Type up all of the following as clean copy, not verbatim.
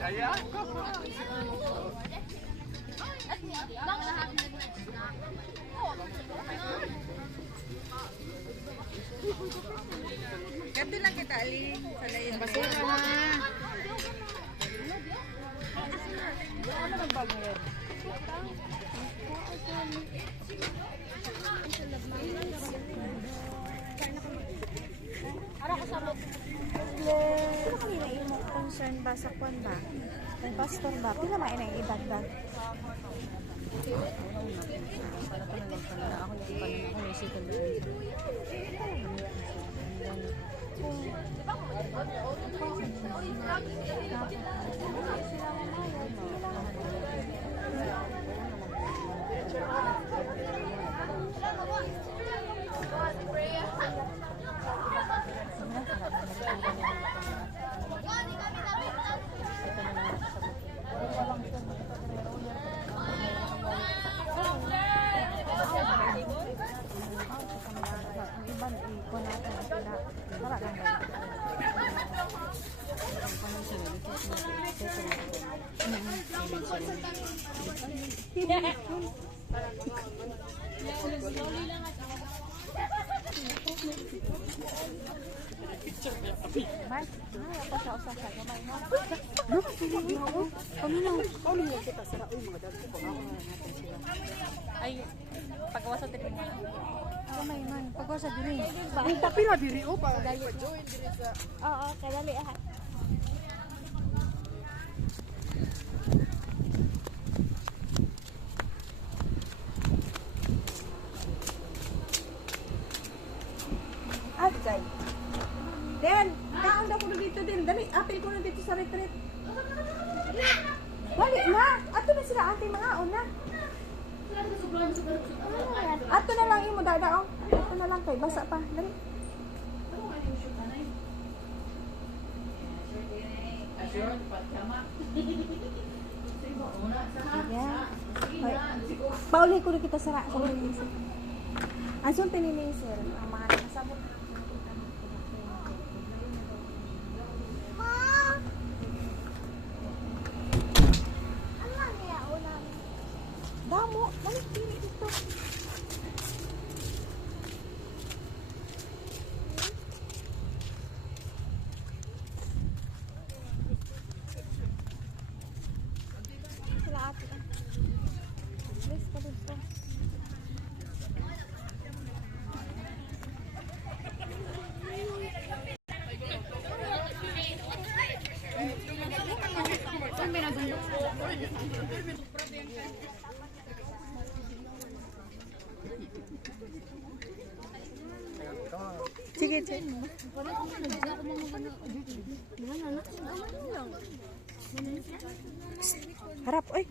Kaya? Ganto lang kita ali sa layon. Basura na. Ano nang bag mo yan? Sino kanina yung concern ba sa kwan ba? May pastor ba? Pila may na idagdag? Para pa naman pala ako yung pala ako may second degree. Ang iba na ikon natin na sila. Para lang ba? Bay, ako sa usa sa gamay mo. Look, pili mo. Kami na kita sila uy mga dagko ko ako na natin sila. Ay, pagkawa sa tingin mo. Gamay man, pagko sa diri. Ang papila diri o pa join diri sa Oo, kadali ah. Agay. Den, kaon daw ko na dito din. Dali, apil ko na dito sa retreat. Dali na. Ato na sila ating mga una. Ato na lang imo dadaong. Ato na lang kay basa pa. Dali. Yeah. Hoy. Pauli ko na kita sara. Asun pinili sir ang mga nakasabot. Damo, balik dili dito. Sila ate. Please ka dito. Sige, sige. Harap, oy.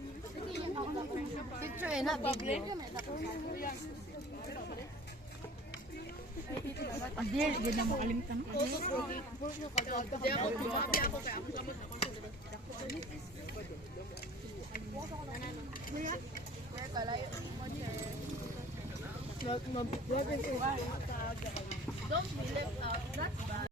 Picture na video. Adil, di na makalimutan. Don't be left out. That's bad.